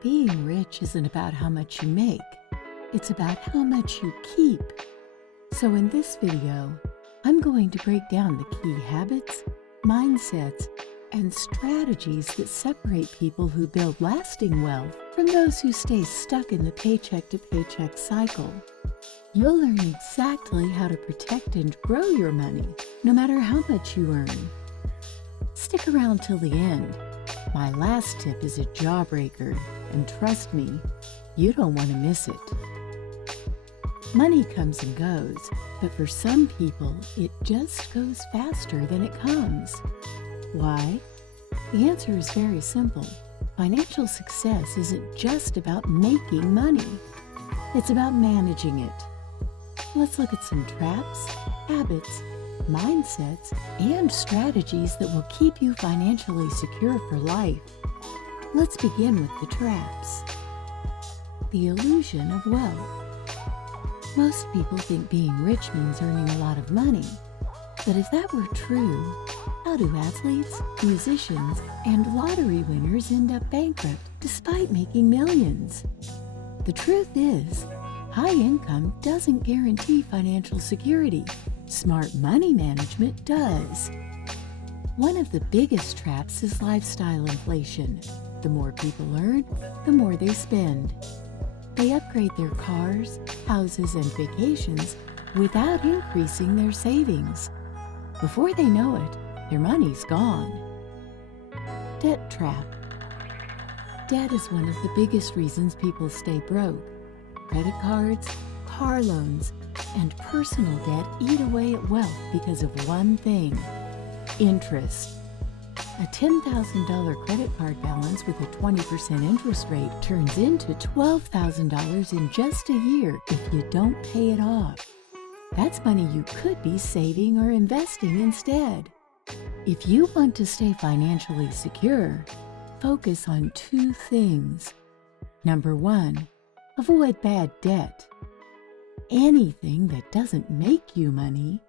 Being rich isn't about how much you make, it's about how much you keep. So in this video, I'm going to break down the key habits, mindsets, and strategies that separate people who build lasting wealth from those who stay stuck in the paycheck-to-paycheck cycle. You'll learn exactly how to protect and grow your money, no matter how much you earn. Stick around till the end. My last tip is a jawbreaker, and trust me, you don't want to miss it. Money comes and goes, but for some people, it just goes faster than it comes. Why? The answer is very simple. Financial success isn't just about making money. It's about managing it. Let's look at some traps, habits, mindsets, and strategies that will keep you financially secure for life. Let's begin with the traps. The illusion of wealth. Most people think being rich means earning a lot of money. But if that were true, how do athletes, musicians, and lottery winners end up bankrupt despite making millions? The truth is, high income doesn't guarantee financial security. Smart money management does. One of the biggest traps is lifestyle inflation. The more people earn, the more they spend. They upgrade their cars, houses, and vacations without increasing their savings. Before they know it, their money's gone. Debt trap. Debt is one of the biggest reasons people stay broke. Credit cards, car loans, and personal debt eat away at wealth because of one thing: interest. A $10,000 credit card balance with a 20% interest rate turns into $12,000 in just a year if you don't pay it off. That's money you could be saving or investing instead. If you want to stay financially secure, focus on two things. Number one, avoid bad debt. Anything that doesn't make you money,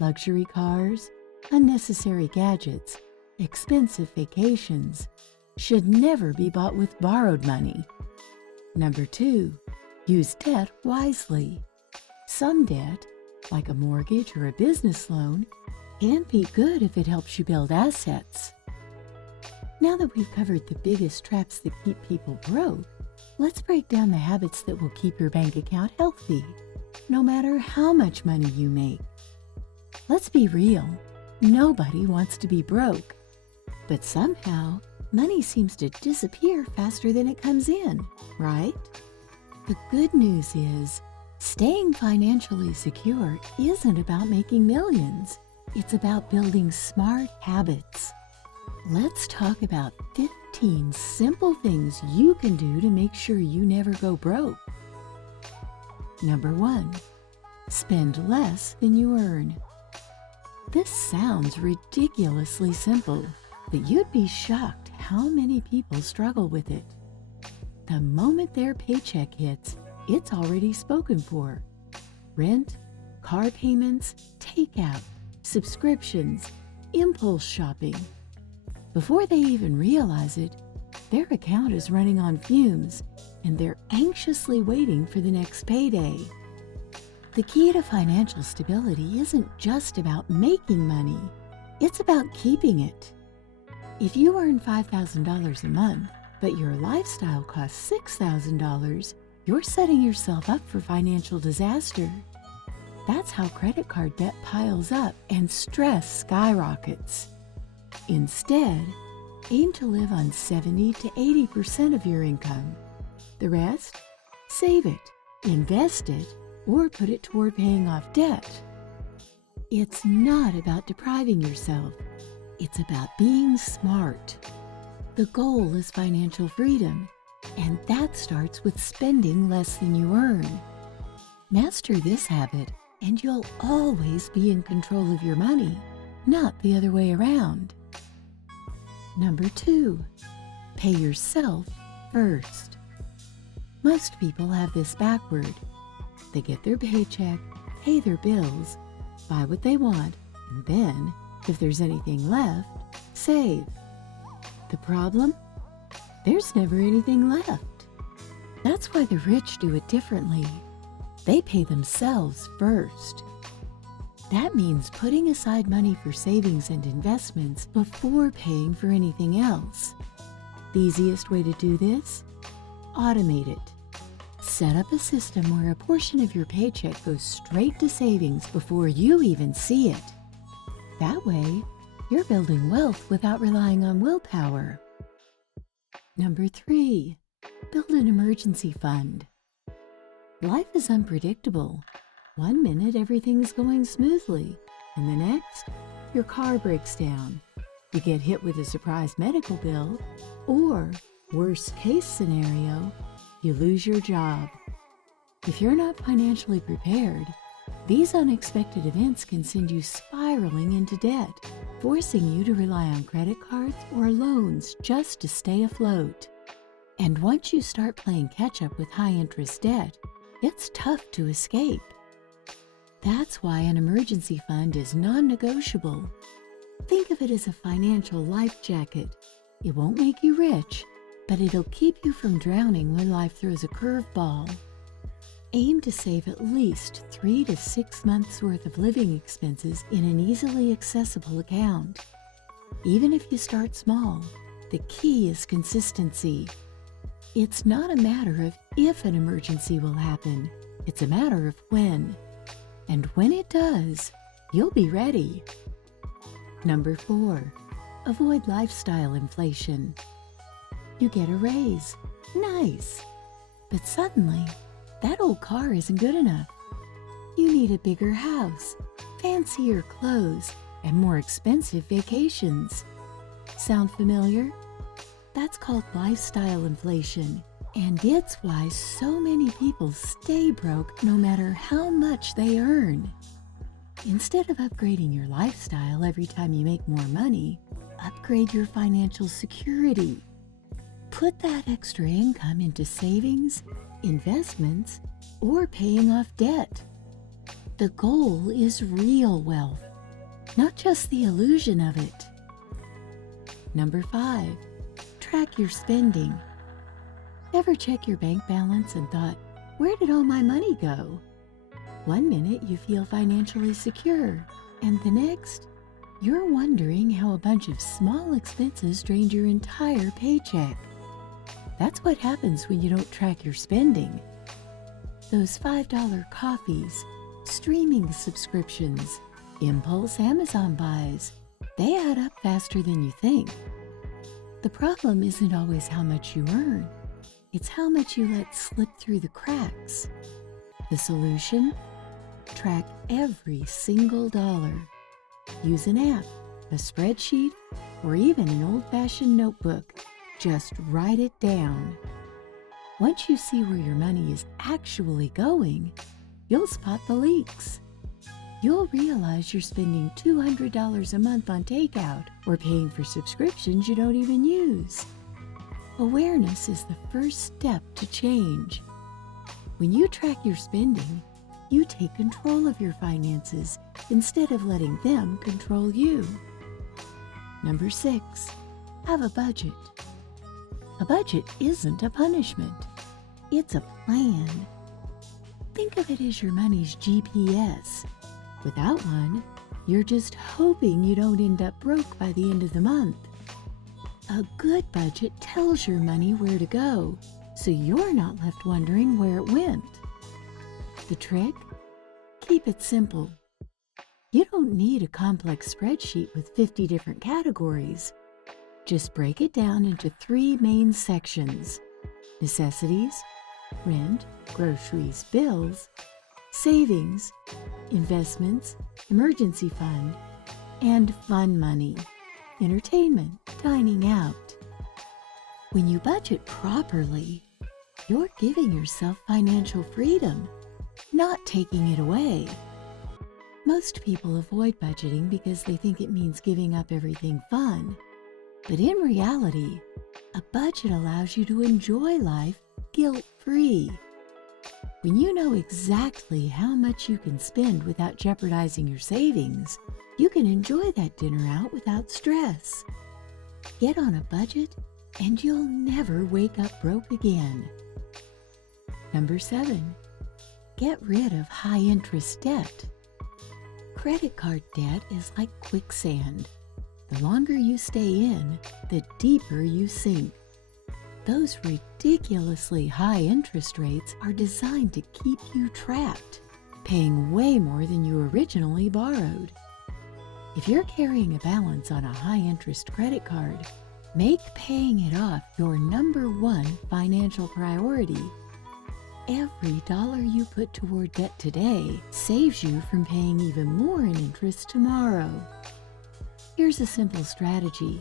luxury cars, unnecessary gadgets, expensive vacations, should never be bought with borrowed money. Number two, use debt wisely. Some debt, like a mortgage or a business loan, can be good if it helps you build assets. Now that we've covered the biggest traps that keep people broke, let's break down the habits that will keep your bank account healthy, no matter how much money you make. Let's be real, nobody wants to be broke. But somehow, money seems to disappear faster than it comes in, right? The good news is, staying financially secure isn't about making millions. It's about building smart habits. Let's talk about 15 simple things you can do to make sure you never go broke. Number one, spend less than you earn. This sounds ridiculously simple, but you'd be shocked how many people struggle with it. The moment their paycheck hits, it's already spoken for. Rent, car payments, takeout, subscriptions, impulse shopping. Before they even realize it, their account is running on fumes, and they're anxiously waiting for the next payday. The key to financial stability isn't just about making money, it's about keeping it. If you earn $5,000 a month, but your lifestyle costs $6,000, you're setting yourself up for financial disaster. That's how credit card debt piles up and stress skyrockets. Instead, aim to live on 70 to 80% of your income. The rest, save it, invest it, or put it toward paying off debt. It's not about depriving yourself. It's about being smart. The goal is financial freedom, and that starts with spending less than you earn. Master this habit, and you'll always be in control of your money, not the other way around. Number two, pay yourself first. Most people have this backward. They get their paycheck, pay their bills, buy what they want, and then, if there's anything left, save. The problem? there's never anything left. That's why the rich do it differently. They pay themselves first. That means putting aside money for savings and investments before paying for anything else. The easiest way to do this? Automate it. Set up a system where a portion of your paycheck goes straight to savings before you even see it. That way, you're building wealth without relying on willpower. Number 3, build an emergency fund. Life is unpredictable. One minute everything's going smoothly, and the next, your car breaks down. You get hit with a surprise medical bill, or, worst case scenario, you lose your job. If you're not financially prepared, these unexpected events can send you spiraling into debt, forcing you to rely on credit cards or loans just to stay afloat. And once you start playing catch-up with high-interest debt, it's tough to escape. That's why an emergency fund is non-negotiable. Think of it as a financial life jacket. It won't make you rich, but it'll keep you from drowning when life throws a curveball. Aim to save at least 3 to 6 months' worth of living expenses in an easily accessible account. Even if you start small, the key is consistency. It's not a matter of if an emergency will happen, it's a matter of when. And when it does, you'll be ready. Number 4, avoid lifestyle inflation. You get a raise. Nice. But suddenly, that old car isn't good enough. You need a bigger house, fancier clothes, and more expensive vacations. Sound familiar? That's called lifestyle inflation, and it's why so many people stay broke no matter how much they earn. Instead of upgrading your lifestyle every time you make more money, upgrade your financial security. Put that extra income into savings, investments, or paying off debt. The goal is real wealth, not just the illusion of it. Number 5, track your spending. Ever check your bank balance and thought, where did all my money go? One minute you feel financially secure, and the next, you're wondering how a bunch of small expenses drained your entire paycheck. That's what happens when you don't track your spending. Those $5 coffees, streaming subscriptions, impulse Amazon buys, they add up faster than you think. The problem isn't always how much you earn, it's how much you let slip through the cracks. The solution? Track every single dollar. Use an app, a spreadsheet, or even an old-fashioned notebook. Just write it down. Once you see where your money is actually going, you'll spot the leaks. You'll realize you're spending $200 a month on takeout or paying for subscriptions you don't even use. Awareness is the first step to change. When you track your spending, you take control of your finances instead of letting them control you. Number 6, have a budget. A budget isn't a punishment. It's a plan. Think of it as your money's GPS. Without one, you're just hoping you don't end up broke by the end of the month. A good budget tells your money where to go, so you're not left wondering where it went. The trick? Keep it simple. You don't need a complex spreadsheet with 50 different categories. Just break it down into 3 main sections: necessities, rent, groceries, bills, savings, investments, emergency fund, and fun money, entertainment, dining out. When you budget properly, you're giving yourself financial freedom, not taking it away. Most people avoid budgeting because they think it means giving up everything fun. But in reality, a budget allows you to enjoy life guilt-free. When you know exactly how much you can spend without jeopardizing your savings, you can enjoy that dinner out without stress. Get on a budget and you'll never wake up broke again. Number 7. Get rid of high-interest debt. Credit card debt is like quicksand. The longer you stay in, the deeper you sink. Those ridiculously high interest rates are designed to keep you trapped, paying way more than you originally borrowed. If you're carrying a balance on a high-interest credit card, make paying it off your number one financial priority. Every dollar you put toward debt today saves you from paying even more in interest tomorrow. Here's a simple strategy.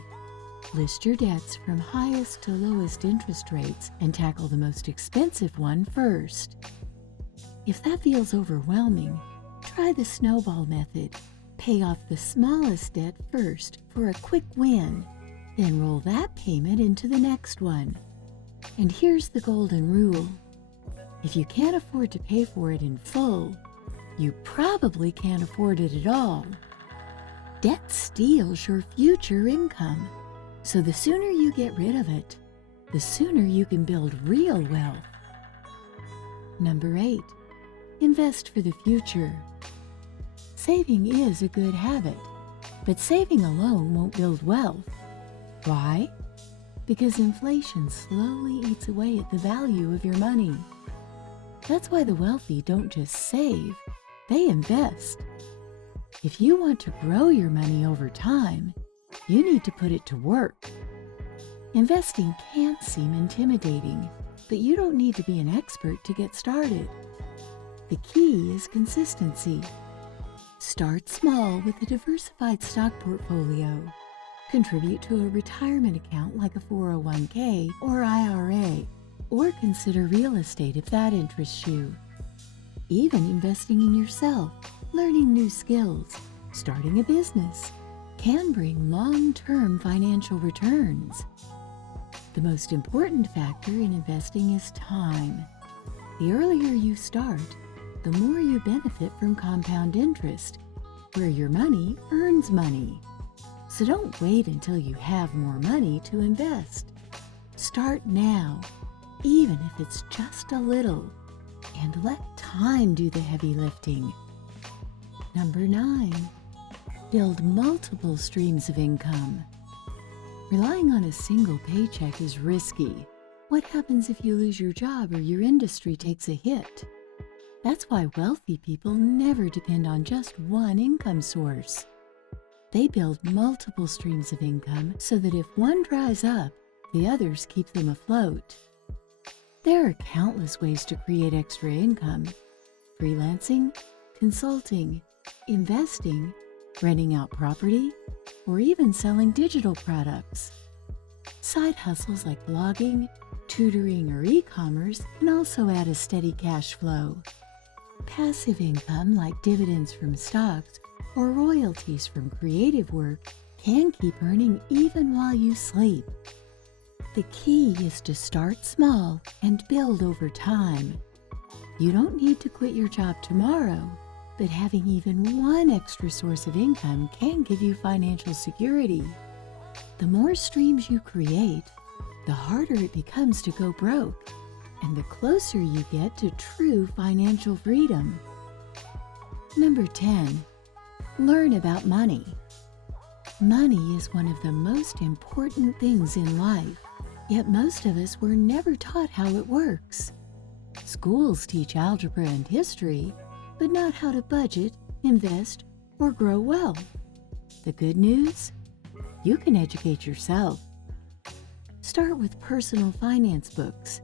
List your debts from highest to lowest interest rates and tackle the most expensive one first. If that feels overwhelming, try the snowball method. Pay off the smallest debt first for a quick win, then roll that payment into the next one. And here's the golden rule. If you can't afford to pay for it in full, you probably can't afford it at all. Debt steals your future income, so the sooner you get rid of it, the sooner you can build real wealth. Number 8. Invest for the future. Saving is a good habit, but saving alone won't build wealth. Why? Because inflation slowly eats away at the value of your money. That's why the wealthy don't just save, they invest. If you want to grow your money over time, you need to put it to work. Investing can seem intimidating, but you don't need to be an expert to get started. The key is consistency. Start small with a diversified stock portfolio. Contribute to a retirement account like a 401k or IRA, or consider real estate if that interests you. Even investing in yourself, learning new skills, starting a business, can bring long-term financial returns. The most important factor in investing is time. The earlier you start, the more you benefit from compound interest, where your money earns money. So don't wait until you have more money to invest. Start now, even if it's just a little, and let time do the heavy lifting. Number 9. Build multiple streams of income. Relying on a single paycheck is risky. What happens if you lose your job or your industry takes a hit? That's why wealthy people never depend on just one income source. They build multiple streams of income so that if one dries up, the others keep them afloat. There are countless ways to create extra income: freelancing, consulting, investing, renting out property, or even selling digital products. Side hustles like blogging, tutoring, or e-commerce can also add a steady cash flow. Passive income like dividends from stocks or royalties from creative work can keep earning even while you sleep. The key is to start small and build over time. You don't need to quit your job tomorrow, but having even one extra source of income can give you financial security. The more streams you create, the harder it becomes to go broke, and the closer you get to true financial freedom. Number 10. Learn about money. Money is one of the most important things in life, yet most of us were never taught how it works. Schools teach algebra and history, but not how to budget, invest, or grow wealth. The good news? You can educate yourself. Start with personal finance books.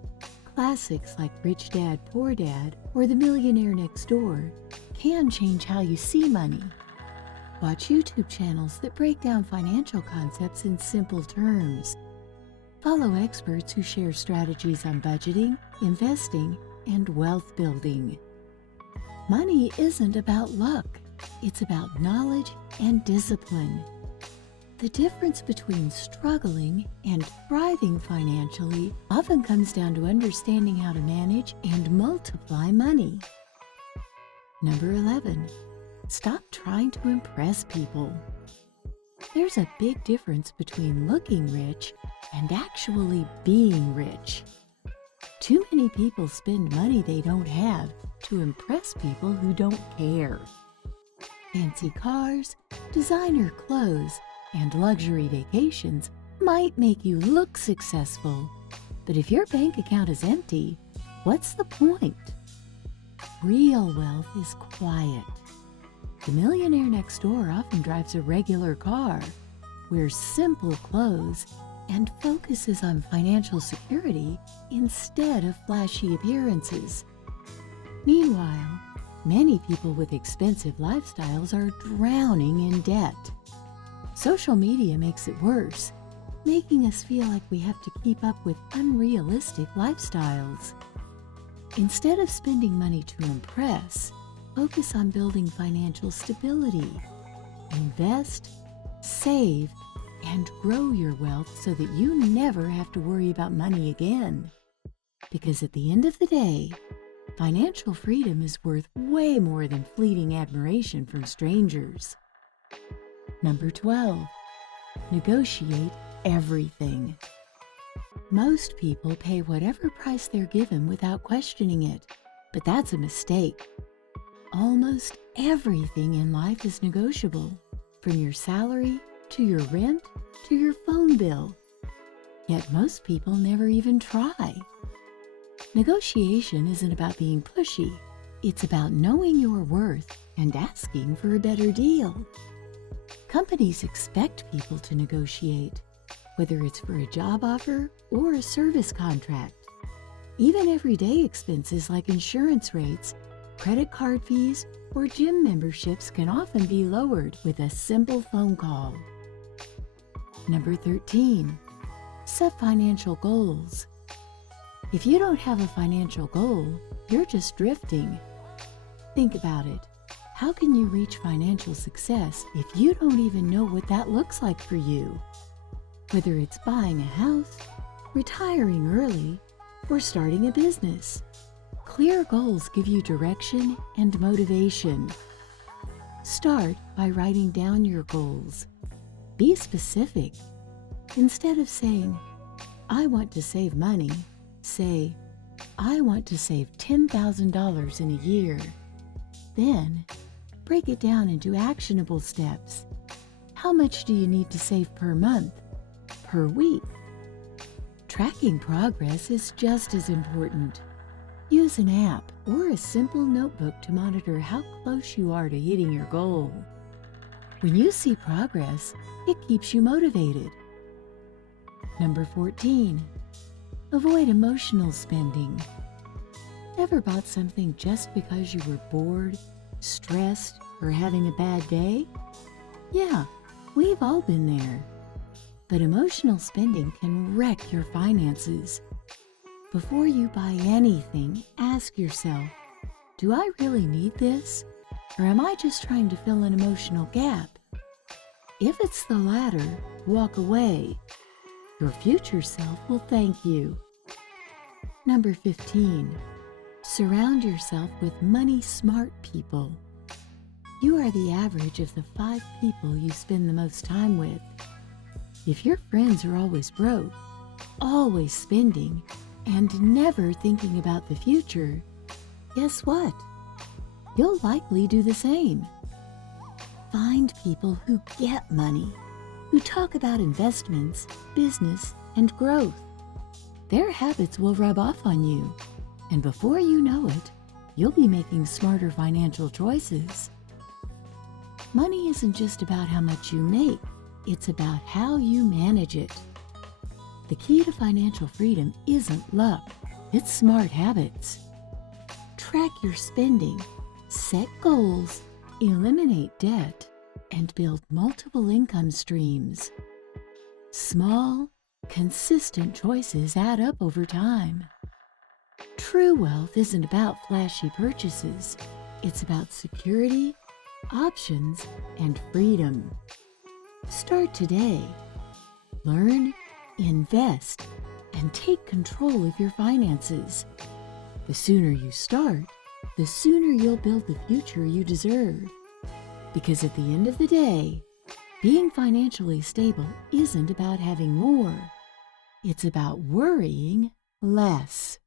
Classics like Rich Dad, Poor Dad or The Millionaire Next Door can change how you see money. Watch YouTube channels that break down financial concepts in simple terms. Follow experts who share strategies on budgeting, investing, and wealth building. Money isn't about luck, it's about knowledge and discipline. The difference between struggling and thriving financially often comes down to understanding how to manage and multiply money. Number 11. Stop trying to impress people. There's a big difference between looking rich and actually being rich. Too many people spend money they don't have to impress people who don't care. Fancy cars, designer clothes, and luxury vacations might make you look successful, but if your bank account is empty, what's the point? Real wealth is quiet. The millionaire next door often drives a regular car, wears simple clothes, and focuses on financial security instead of flashy appearances. Meanwhile, many people with expensive lifestyles are drowning in debt. Social media makes it worse, making us feel like we have to keep up with unrealistic lifestyles. Instead of spending money to impress, focus on building financial stability. Invest, save, and grow your wealth so that you never have to worry about money again. Because at the end of the day, financial freedom is worth way more than fleeting admiration from strangers. Number 12, negotiate everything. Most people pay whatever price they're given without questioning it, but that's a mistake. Almost everything in life is negotiable, from your salary to your rent to your phone bill. Yet most people never even try. Negotiation isn't about being pushy. It's about knowing your worth and asking for a better deal. Companies expect people to negotiate, whether it's for a job offer or a service contract. Even everyday expenses like insurance rates, credit card fees, or gym memberships can often be lowered with a simple phone call. Number 13, set financial goals. If you don't have a financial goal, you're just drifting. Think about it. How can you reach financial success if you don't even know what that looks like for you? Whether it's buying a house, retiring early, or starting a business, clear goals give you direction and motivation. Start by writing down your goals. Be specific. Instead of saying, "I want to save money," say, "I want to save $10,000 in a year." Then, break it down into actionable steps. How much do you need to save per month, per week? Tracking progress is just as important. Use an app or a simple notebook to monitor how close you are to hitting your goal. When you see progress, it keeps you motivated. Number 14, avoid emotional spending. Ever bought something just because you were bored, stressed, or having a bad day? Yeah, we've all been there. But emotional spending can wreck your finances. Before you buy anything, ask yourself, do I really need this? Or am I just trying to fill an emotional gap? If it's the latter, walk away. Your future self will thank you. Number 15, surround yourself with money-smart people. You are the average of the 5 people you spend the most time with. If your friends are always broke, always spending, and never thinking about the future, guess what? You'll likely do the same. Find people who get money, who talk about investments, business, and growth. Their habits will rub off on you, and before you know it, you'll be making smarter financial choices. Money isn't just about how much you make, it's about how you manage it. The key to financial freedom isn't luck, it's smart habits. Track your spending, set goals, eliminate debt, and build multiple income streams. Small, consistent choices add up over time. True wealth isn't about flashy purchases. It's about security, options, and freedom. Start today. Learn, invest, and take control of your finances. The sooner you start, the sooner you'll build the future you deserve. Because at the end of the day, being financially stable isn't about having more. It's about worrying less.